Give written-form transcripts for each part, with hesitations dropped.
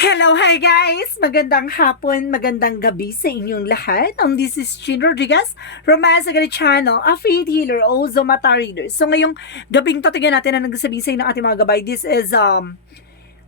Hello, hi guys! Magandang hapon, magandang gabi sa inyong lahat. This is Chin Rodriguez from Masagari Channel, a faith healer, also mata reader. So ngayong gabing to, tingnan natin na nagsasabi sa inyo ng ating mga gabay. This is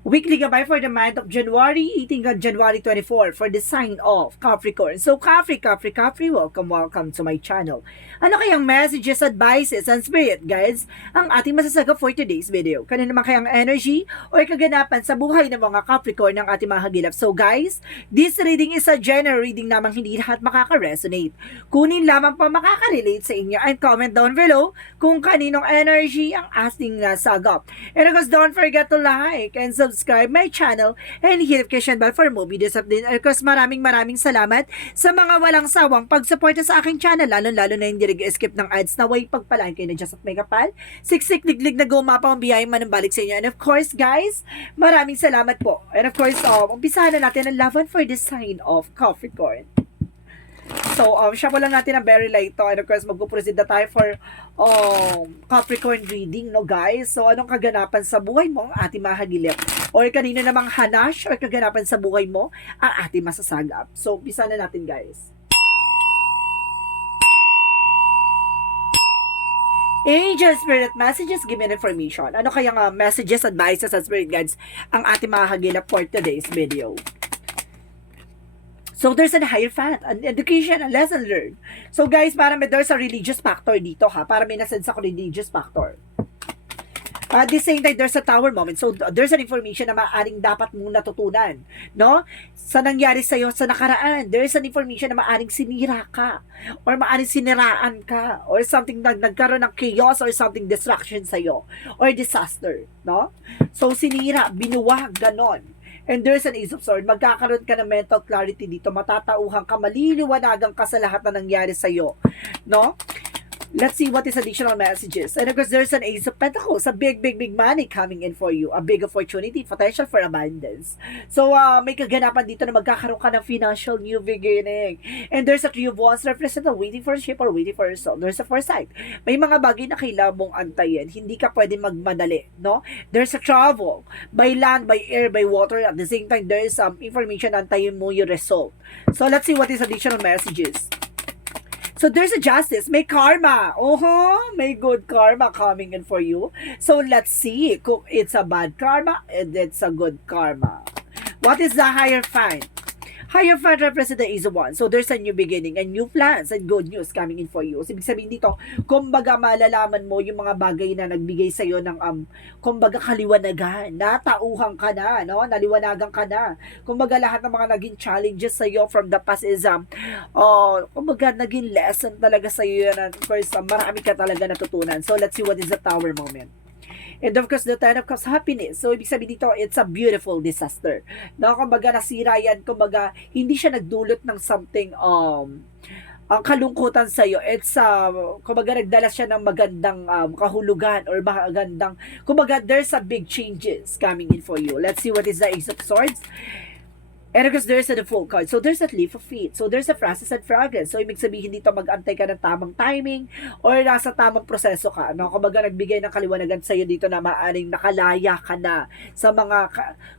weekly gabay for the month of January 18 hanggang January 24 for the sign of Capricorn. So Capri, welcome to my channel. Ano kayang messages, advices, and spirit guides ang ating masasaga for today's video? Kanina naman kayang energy o kaganapan sa buhay ng mga Capricorn ng ating mga hagilap. So guys, this reading is a general reading namang hindi lahat makaka-resonate. Kunin lamang pa makaka-relate sa inyo and comment down below kung kaninong energy ang ating nasagap. And of course, don't forget to like and subscribe my channel and hit notification bell for more videos update. Of course, maraming salamat sa mga walang sawang pagsuporta sa aking channel, lalo na hindi nag-skip ng ads na way pagpalaan kayo na Diyos at may kapal. Siksik, liglig na gumapa ang biyayang manumbalik sa inyo. And of course, guys, maraming salamat po. And of course, umpisahan na natin ang laban for the sign of Capricorn. So, shuffle lang natin ang very light to. And of course, mag-proceed na tayo for Capricorn reading, no guys? So, anong kaganapan sa buhay mo ang ating mahagilip? Or kanino namang hanash or kaganapan sa buhay mo ang ating masasagap? So, umpisa na natin, guys. Angel Spirit Messages, give me information. Ano kayang messages, advices, and spirit guides ang ating mahagilap for today's video? So, there's a higher fact, an education, a lesson learned. So, guys, parang there's a religious factor dito, ha? Para may nasense ako religious factor. At the same time, there's a tower moment. So, there's an information na maaaring dapat mong natutunan. No? Sa nangyari sa'yo sa nakaraan, there's an information na maaaring sinira ka. Or maaaring siniraan ka. Or something na nagkaroon ng chaos or something distraction sa'yo. Or disaster. No? So, sinira, binuwag, ganon. And there's an Ace of Swords. Magkakaroon ka ng mental clarity dito. Matatauhan ka, maliliwanagan ka sa lahat na nangyari sa'yo. No? Let's see what is additional messages. And of course, there's an Ace of Pentacles. A big money coming in for you. A big opportunity, potential for abundance. So, may kaganapan dito na magkakaroon ka ng financial new beginning. And there's a Three of Wands represent a waiting for a ship or waiting for a soul. There's a foresight. May mga bagay na kailangan mong antayin. Hindi ka pwede magmadali, no? There's a travel. By land, by air, by water. At the same time, there is some information na antayin mo yung result. So, let's see what is additional messages. So, there's a justice. May karma. May good karma coming in for you. So, let's see kung it's a bad karma and it's a good karma. What is the Hierophant? Hierophant represents the Ace of Wands. So, there's a new beginning and new plans and good news coming in for you. So, ibig sabihin dito, kumbaga malalaman mo yung mga bagay na nagbigay sa'yo ng, kumbaga kaliwanagan. Natauhan ka na, no? Naliwanagan ka na. Kumbaga lahat ng mga naging challenges sa'yo from the past is, kumbaga naging lesson talaga sa'yo yan. First, marami ka talaga natutunan. So, let's see what is the Tower moment. And of course, the Ten of Cups, happiness. So, ibig sabihin dito, it's a beautiful disaster. No, kumbaga, nasira yan. Kumbaga, hindi siya nagdulot ng something, ang kalungkutan sa'yo. It's, kumbaga, nagdala siya ng magandang kahulugan or magandang, kumbaga, there's a big changes coming in for you. Let's see what is the Ace of Swords. And of course, there's a full card. So, there's a leaf of faith. So, there's a process and progress. So, ibig sabihin dito, mag-antay ka ng tamang timing or nasa tamang proseso ka. No? Kumbaga, nagbigay ng kaliwanagan sa'yo dito na maaaring nakalaya ka na sa mga,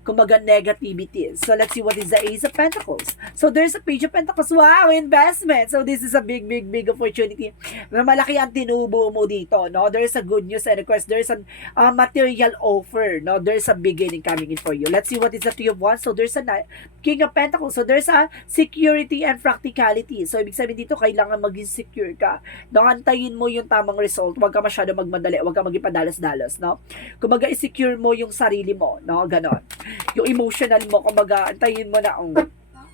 kumbaga, negativities. So, let's see what is the Ace of Pentacles. So, there's a Page of Pentacles. Wow, investment. So, this is a big opportunity. Malaki ang tinubo mo dito. No? There's a good news. And of course, there's a material offer. No? There's a beginning coming in for you. Let's see what is the Three of Wands. So, there's a King of Pentacles. So, there's a security and practicality. So, ibig sabihin dito, kailangan maging secure ka. No, antayin mo yung tamang result. Huwag ka masyado magmadali. Huwag ka maging padalos-dalos, no? Kumbaga, i-secure mo yung sarili mo, no? Ganon. Yung emotional mo, kumbaga, antayin mo na,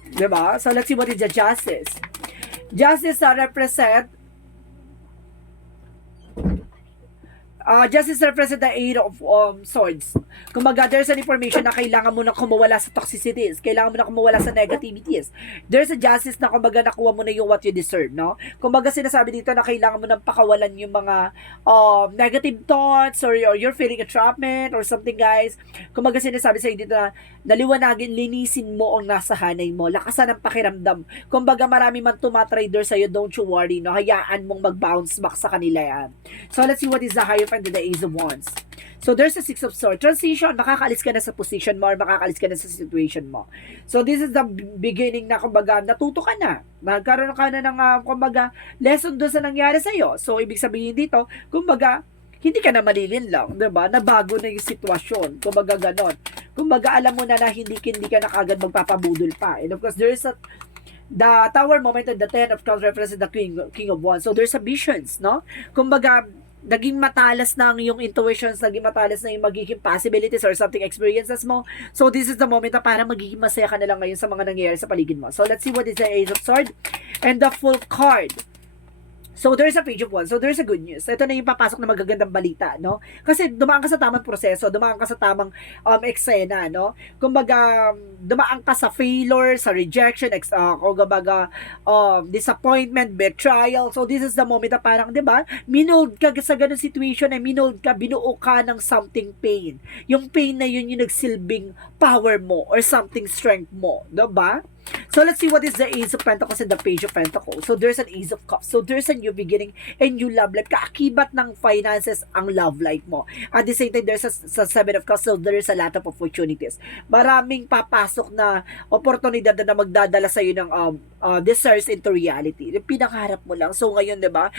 diba? So, let's see what is the Justice. Justice represent Justice represent the Eight of Swords. Kumbaga, there's an information na kailangan mo na kumawala sa toxicities. Kailangan mo na kumawala sa negativities. There's a justice na kumbaga nakuha mo na yung what you deserve, no? Kumbaga, sinasabi dito na kailangan mo nang pakawalan yung mga negative thoughts or you're feeling entrapment or something, guys. Kumbaga, sinasabi sa'yo dito na naliwanagin, linisin mo ang nasa hanay mo. Lakasan ang pakiramdam. Kumbaga, marami man tumatrader sa'yo, don't you worry, no? Hayaan mong mag-bounce back sa kanila yan. So, let's see what is the Hierophant and the Ace of Wands. So, there's a Six of Swords. Transition, makakaalis ka na sa position mo or makakaalis ka na sa situation mo. So, this is the beginning na, kumbaga, natuto ka na. Nagkaroon ka na ng, kumbaga, lesson doon sa nangyari sa'yo. So, ibig sabihin dito, kumbaga, hindi ka na malilin lang, 'di ba? Nabago na yung sitwasyon. Kumbaga ganon. Kumbaga alam mo na hindi ka na kagad magpapabudol pa. And of course, there is the Tower moment and the Ten of Cups represents the King of Wands. So there's a visions, no? Kumbaga naging matalas na ang iyong intuitions, naging matalas na yung magiging possibilities or something experiences mo. So this is the moment na parang magiging masaya ka na lang ngayon sa mga nangyayari sa paligid mo. So let's see what is the Ace of Swords and the Full card. So, there's a Page of Wands. So, there's a good news. Ito na yung papasok na magagandang balita, no? Kasi dumaan ka sa tamang proseso, dumaan ka sa tamang eksena, no? Kumbaga, dumaan ka sa failure, sa rejection, kumbaga, disappointment, betrayal. So, this is the moment na parang, di ba? Minold ka sa ganung situation, minold ka, binuo ka ng something pain. Yung pain na yun yung nagsilbing power mo or something strength mo, di ba? So, let's see what is the Ace of Pentacles and the Page of Pentacles. So, there's an Ace of Cups. So, there's a new beginning and new love life. Kaakibat ng finances ang love life mo. At the same time, there's a Seven of Cups. So, there's a lot of opportunities. Maraming papasok na oportunidad na magdadala sa'yo ng desires into reality. Yung pinakaharap mo lang. So, ngayon, di ba?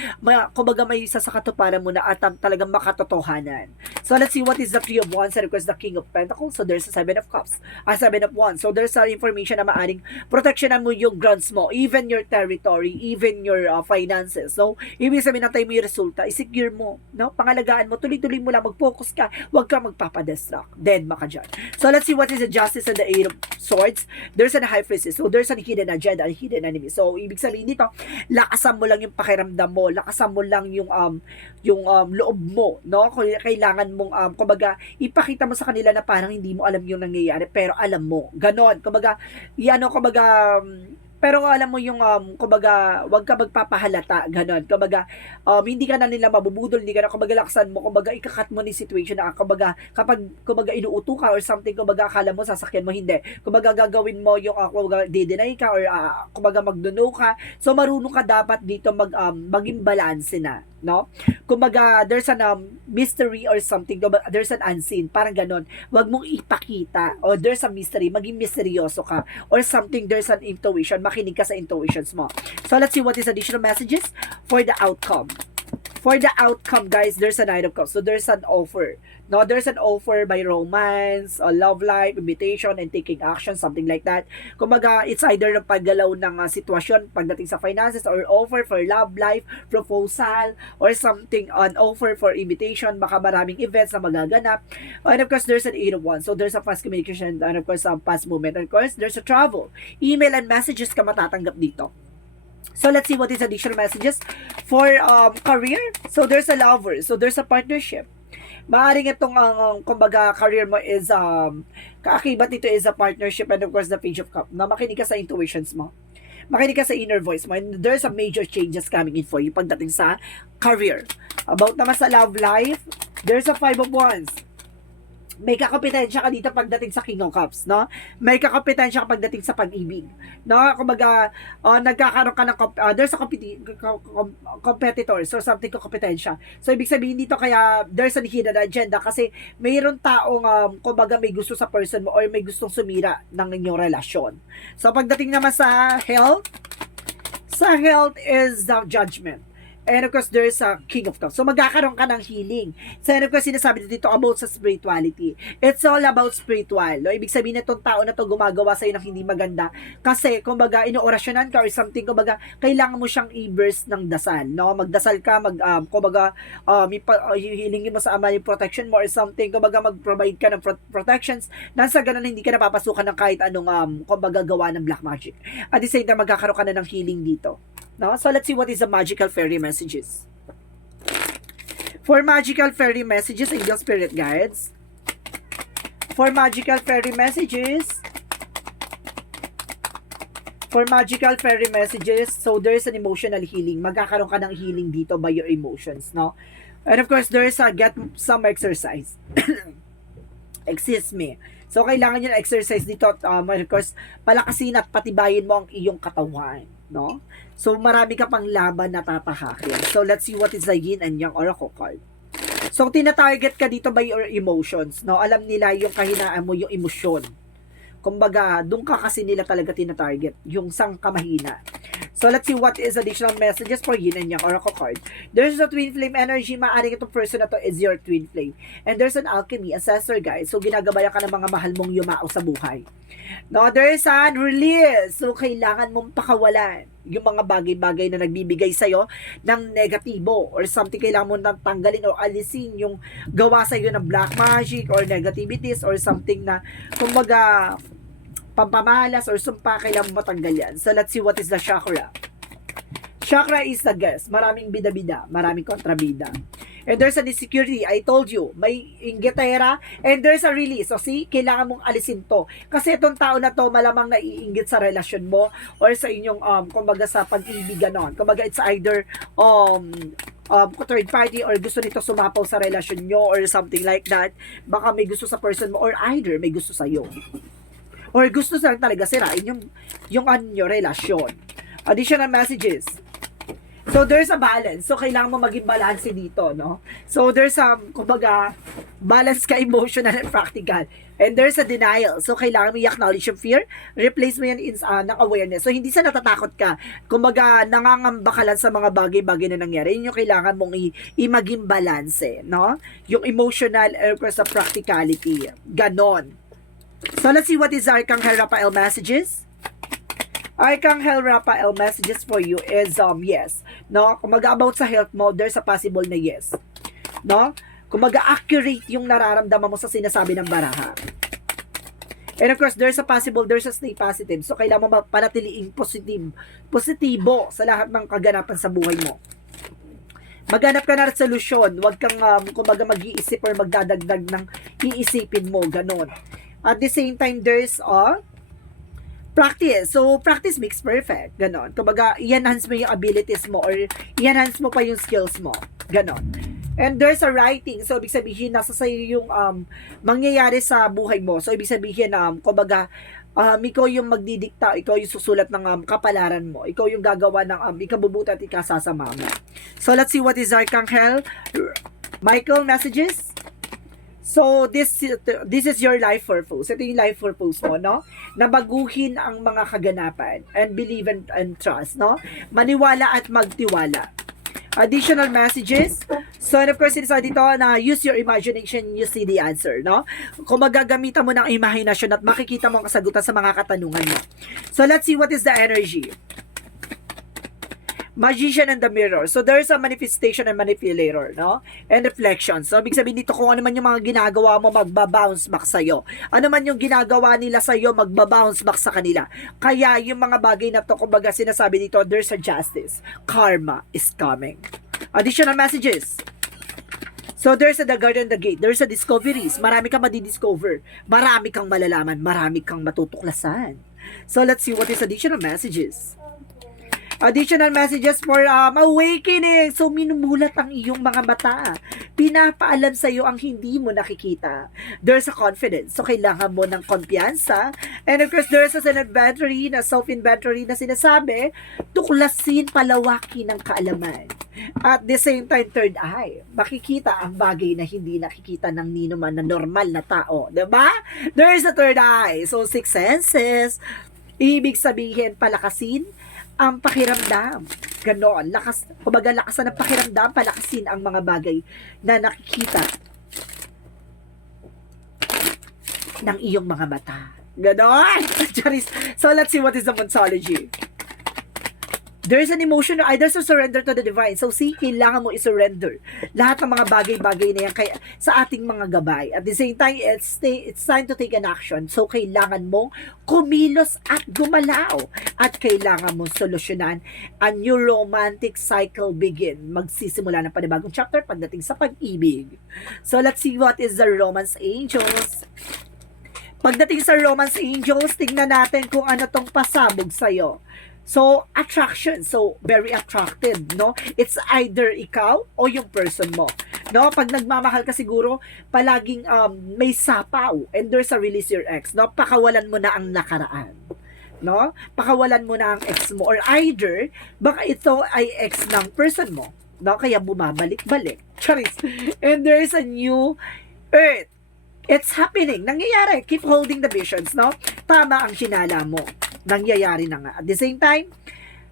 Kumbaga may isa sa katuparan mo na at talagang makatotohanan. So, let's see what is the Three of Wands and of course the King of Pentacles. So, there's a Seven of Cups. Seven of Wands. So, there's information na maaring protectionan mo yung grounds mo, even your territory, even your finances. So, ibig sabihin natin mo yung resulta, i-secure mo, no? Pangalagaan mo, tuloy-tuloy mo lang, mag-focus ka, huwag ka magpapadestruct. Dead maka dyan. So, let's see what is the Justice and the Eight of Swords. There's an High Priestess. So, there's a hidden agenda, a hidden enemy. So, ibig sabihin dito, lakasan mo lang yung pakiramdam mo, lakasan mo lang yung loob mo, no? Kailangan mong, kumbaga, ipakita mo sa kanila na parang hindi mo alam yung nangyayari, pero alam mo. Ganon. Kumbaga, pero alam mo yung kumbaga wag ka magpapahalata ganon, kumbaga hindi ka na nila mabubudol, hindi ka na kumbaga laksan mo, kumbaga ikakat mo ni situation na kumbaga kapag kumbaga inuuto ka or something, kumbaga akala mo sasakyan mo, hindi, kumbaga gagawin mo yung kumbaga de-deny ka or kumbaga magduno ka. So marunong ka dapat dito maging balance na, no? Kumbaga there's an mystery or something, there's an unseen, parang ganon, wag mong ipakita or there's a mystery, maging misteryoso ka or something, there's an intuition, makinig ka sa intuitions mo. So let's see what is additional messages for the outcome. For the outcome, guys, there's a Knight of Cups. So there's an offer. No, there's an offer by romance, love life, invitation, and taking action, something like that. Kumbaga, it's either ng paggalaw ng sitwasyon pagdating sa finances or offer for love life, proposal, or something, an offer for invitation. Baka maraming events na magaganap. And of course, there's an Eight of Wands. So there's a fast communication and of course, fast movement. And of course, there's a travel. Email and messages ka matatanggap dito. So, let's see what is additional messages for career. So, there's a lover. So, there's a partnership. Maaring itong, kumbaga, career mo is, kaakibat nito is a partnership and of course, the Page of Cups. Na makinig ka sa intuitions mo. Makinig ka sa inner voice mo. And there's a major changes coming in for you pagdating sa career. About naman sa love life, there's a Five of Wands. May kakompetensya ka dito pagdating sa King of Cups, no? May kakompetensya ka pagdating sa pag-ibig, no? Kumbaga, nagkakaroon ka ng there's a competitor, so something kompetensya. So ibig sabihin dito kaya there's a hidden agenda kasi mayroon taong kumbaga may gusto sa person mo or may gustong sumira ng inyong relasyon. So pagdating naman sa health is the Judgment. And of course, there's a King of Cups. So, magkakaroon ka ng healing. So, and of course, sinasabi dito about sa spirituality. It's all about spiritual. No? Ibig sabihin na itong tao na to gumagawa sa'yo ng hindi maganda. Kasi, kumbaga, inoorasyonan ka or something, kumbaga, kailangan mo siyang i-burst ng dasal. No? Magdasal ka, kumbaga, hilingin mo sa Ama yung protection mo or something. Kumbaga, mag-provide ka ng protections. Nasa ganun, hindi ka napapasukan ng kahit anong, kumbaga, gawa ng black magic. At the same time, magkakaroon ka na ng healing dito. No? So, let's see what is the magical fairy messages. For magical fairy messages, angel spirit guides. For magical fairy messages, so there's an emotional healing. Magkakaroon ka ng healing dito by your emotions, no? And of course, there's a get some exercise. Excuse me. So, kailangan yun exercise dito. Of course, palakasin at patibayin mo ang iyong katawan, no? So, marami ka pang laban na tatahakin. So, let's see what is the yin and yang oracle card. So, tina-target ka dito by your emotions, no? Alam nila yung kahinaan mo, yung emosyon. Kumbaga, doon ka kasi nila talaga tina-target, yung sang kamahina. So, let's see what is additional messages for Yin and Yang Oracle card. There's a twin flame energy. Maaring itong person na to is your twin flame. And there's an alchemy, ancestor, guys. So, ginagabayan ka ng mga mahal mong yumao sa buhay. No, there's an release. So, kailangan mong pakawalan yung mga bagay-bagay na nagbibigay sa'yo ng negatibo or something. Kailangan mo nang tanggalin o alisin yung gawa sa'yo ng black magic or negativities or something na, kumbaga, pampamalas or sumpa, kailangan mo matanggal yan. So, let's see what is the chakra. Chakra is the guess. Maraming bida-bida, maraming kontrabida. And there's an insecurity. I told you, may inggitera and there's a release. So, see, kailangan mong alisin to. Kasi itong tao na to, malamang naiinggit sa relasyon mo or sa inyong, kumbaga, sa pag-ibig, ganon. Kumbaga, it's either, third party or gusto nito sumapaw sa relasyon nyo or something like that. Baka may gusto sa person mo or either may gusto sa'yo. Or gusto sa talaga sirain yung anyo relasyon. Additional messages. So, there's a balance. So, kailangan mo maging balance dito, no? So, there's kumbaga, balance ka emotional and practical. And there's a denial. So, kailangan mo i-acknowledge yung fear. Replace mo yan ng awareness. So, hindi sa natatakot ka. Kumbaga, nangangamba ka lang sa mga bagay-bagay na nangyari. Yun yung kailangan mong i-maging balance, no? Yung emotional and sa practicality. Ganon. So, let's see what is Arcangel Raphael messages. Arcangel Raphael messages for you is, yes. No? Kung about sa health mo, there's a possible na yes. No? Kung accurate yung nararamdaman mo sa sinasabi ng baraha. And of course, there's a stay positive. So, kailangan mo panatiliing positibo sa lahat ng kaganapan sa buhay mo. Maghanap ka na ng solusyon. Huwag kang, mag-iisip or magdadagdag ng iisipin mo. Ganon. At the same time, there's practice. So, practice makes perfect. Ganon. Kumbaga, i-enhance mo yung abilities mo or i-enhance mo pa yung skills mo. Ganon. And there's a writing. So, ibig sabihin, nasa sa'yo yung mangyayari sa buhay mo. So, ibig sabihin, kumbaga, ikaw yung magdidikta, ikaw yung susulat ng kapalaran mo. Ikaw yung gagawa ng ikabubuti at ikasasama mo. So, let's see what is Arcangel Michael messages. So, this is your life purpose. Ito yung life purpose mo, no? Nabaguhin ang mga kaganapan and believe and trust, no? Maniwala at magtiwala. Additional messages. So, and of course, it's dito na use your imagination, you see the answer, no? Kung magagamitan mo ng imahinasyon at makikita mo ang kasagutan sa mga katanungan mo. So, let's see what is the energy. Magician and the mirror. So, there's a manifestation and manipulator, no? And reflection. So, ibig sabihin dito, kung ano man yung mga ginagawa mo, magbabounce back sa'yo. Ano man yung ginagawa nila sa'yo, magbabounce back sa kanila. Kaya, yung mga bagay na to, kumbaga sinasabi dito, there's a justice. Karma is coming. Additional messages. So, there's a the garden, the gate. There's a discoveries. Marami kang madidiscover. Marami kang malalaman. Marami kang matutuklasan. So, let's see what is additional messages. Additional messages for awakening. So, minumulat ang iyong mga mata. Pinapaalam sa iyo ang hindi mo nakikita. There's a confidence. So, kailangan mo ng kumpiyansa. And of course, there's a inventory, na self-inventory na sinasabi, tuklasin, palawakin ng kaalaman. At the same time, third eye. Makikita ang bagay na hindi nakikita ng nino man na normal na tao. Diba? There's a third eye. So, six senses. Ibig sabihin, palakasin ang pakiramdam. Ganon. Kumbaga, lakasan ng pakiramdam, palakasin ang mga bagay na nakikita ng iyong mga mata. Ganon. So, let's see what is the Monsology. There's an emotion, there's a surrender to the divine. So, see, kailangan mo i-surrender lahat ng mga bagay-bagay na yan sa ating mga gabay. At the same time, it's time to take an action. So, kailangan mong kumilos at gumalaw. At kailangan mong solusyonan a new romantic cycle begin. Magsisimula ng panibagong chapter pagdating sa pag-ibig. So, let's see what is the Romance Angels. Pagdating sa Romance Angels, tingnan natin kung ano tong pasabog sa'yo. So, attraction. So, very attractive, no? It's either ikaw o yung person mo. No? Pag nagmamahal ka siguro, palaging may sapaw and there's a release your ex, no? Pakawalan mo na ang nakaraan. No? Pakawalan mo na ang ex mo or either baka ito ay ex ng person mo. no? Kaya bumabalik-balik. Charis. And there's a new earth. It's happening. Nangyayari. Keep holding the visions, no? Tama ang sinala mo. Nangyayari na nga. At the same time,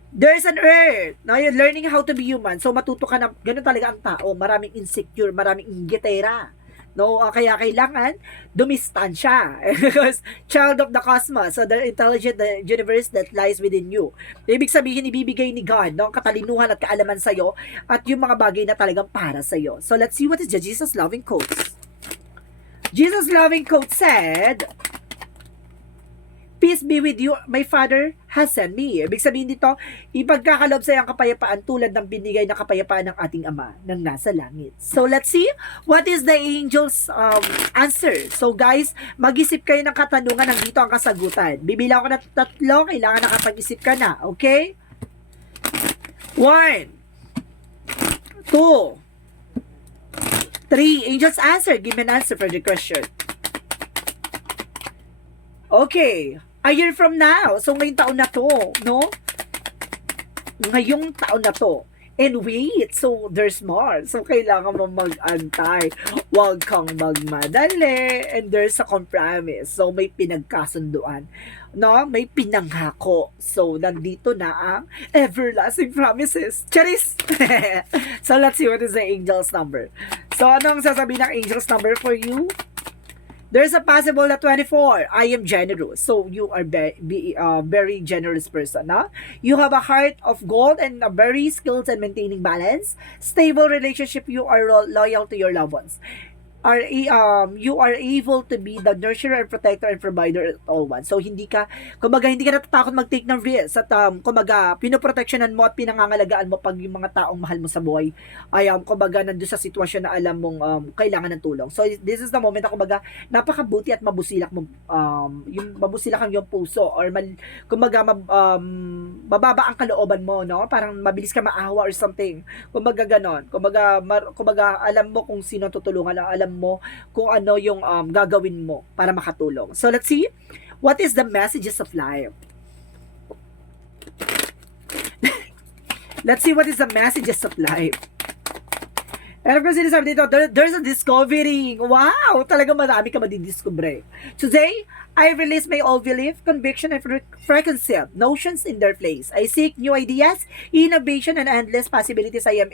there's an earth. No? You're learning how to be human. So, matuto ka na, ganun talaga ang tao. Maraming insecure, maraming inggitera. No, kaya kailangan dumistansya because child of the cosmos, so the intelligent the universe that lies within you. Ibig sabihin, ibibigay ni God, no, ang katalinuhan at kaalaman sa'yo at yung mga bagay na talagang para sa'yo. So let's see what is the Jesus loving quotes. Jesus loving quote said, "Peace be with you, my Father has sent me." Ibig sabihin dito, ipagkakalob sa iyang kapayapaan tulad ng binigay na kapayapaan ng ating Ama ng nasa langit. So, let's see what is the angel's answer. So, guys, mag-isip kayo ng katanungan, nandito ang kasagutan. Bibilang ko na 3, kailangan nakapag-isip ka na, okay? 1, 2, 3. Angel's answer. Give me an answer for the question. Okay. A year from now. So, ngayong taon na to, no? Ngayong taon na to. And wait, so there's more. So, kailangan mo mag-antay. Huwag kang magmadali. And there's a compromise. So, may pinagkasunduan. No? May pinanghako. So, nandito na ang everlasting promises. Charis! So, let's see what is the angel's number. So, anong sasabihin ng angel's number for you? There's a possible na 24. I am generous. So, you are very generous person. Na? You have a heart of gold and a very skilled in maintaining balance. Stable relationship. You are loyal to your loved ones. You are able to be the nurturer, protector, and provider at all once. So, hindi ka natatakot mag-take ng risk at kumbaga, pinoproteksyonan mo at pinangangalagaan mo pag yung mga taong mahal mo sa buhay ay kumbaga, nandun sa sitwasyon na alam mong kailangan ng tulong. So, this is the moment na kumbaga, napakabuti at mabusilak mo, yung mabusilak ang yung puso or kumbaga, mababa ang kalooban mo, no? Parang mabilis ka maawa or something. Kumbaga, ganon. Kumbaga, alam mo kung sino tutulungan, alam mo kung ano yung gagawin mo para makatulong. So, let's see. What is the messages of life? Let's see what is the messages of life. And of course, sinasabi dito, there's a discovery. Wow! Talaga marami ka madidiscover. Today, I release my old belief, conviction, and preconceived notions in their place. I seek new ideas, innovation, and endless possibilities. I am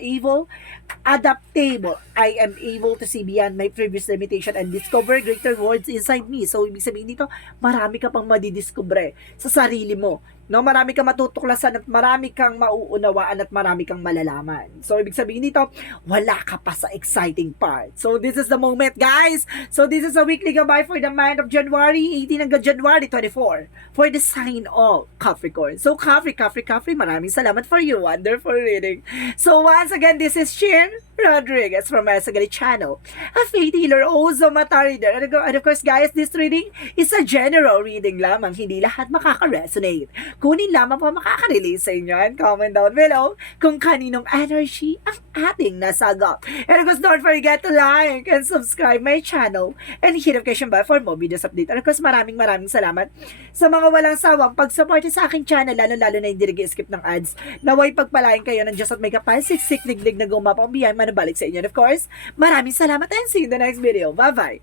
adaptable. I am able to see beyond my previous limitation and discover greater worlds inside me. So, ibig sabihin dito, marami ka pang madidiscover sa sarili mo. No, marami kang matutuklasan at marami kang mauunawaan at marami kang malalaman. So, ibig sabihin dito, wala ka pa sa exciting part. So, this is the moment, guys. So, this is a weekly gabay for the month of January 18 hanggang January 24 for the sign of Capricorn. So, Capri, maraming salamat for your wonderful reading. So, once again, this is Shin Rodriguez from Masagali Channel, a faith healer, also mata reader. And of course, guys, this reading is a general reading lamang. Hindi lahat makaka-resonate. Kunin lamang po makaka-release sa inyo and comment down below kung kaninong energy ang ating nasagap. And of course, don't forget to like and subscribe my channel and hit notification bell for more videos update. And of course, maraming salamat sa mga walang sawang pag-support sa aking channel, lalo na hindi nag-skip ng ads. Naway pagpalain kayo ng Diyos at may kapal, siksik, liglig na gumapang biyay manabalik sa inyo. And of course, maraming salamat and see you in the next video. Bye-bye!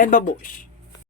And babush!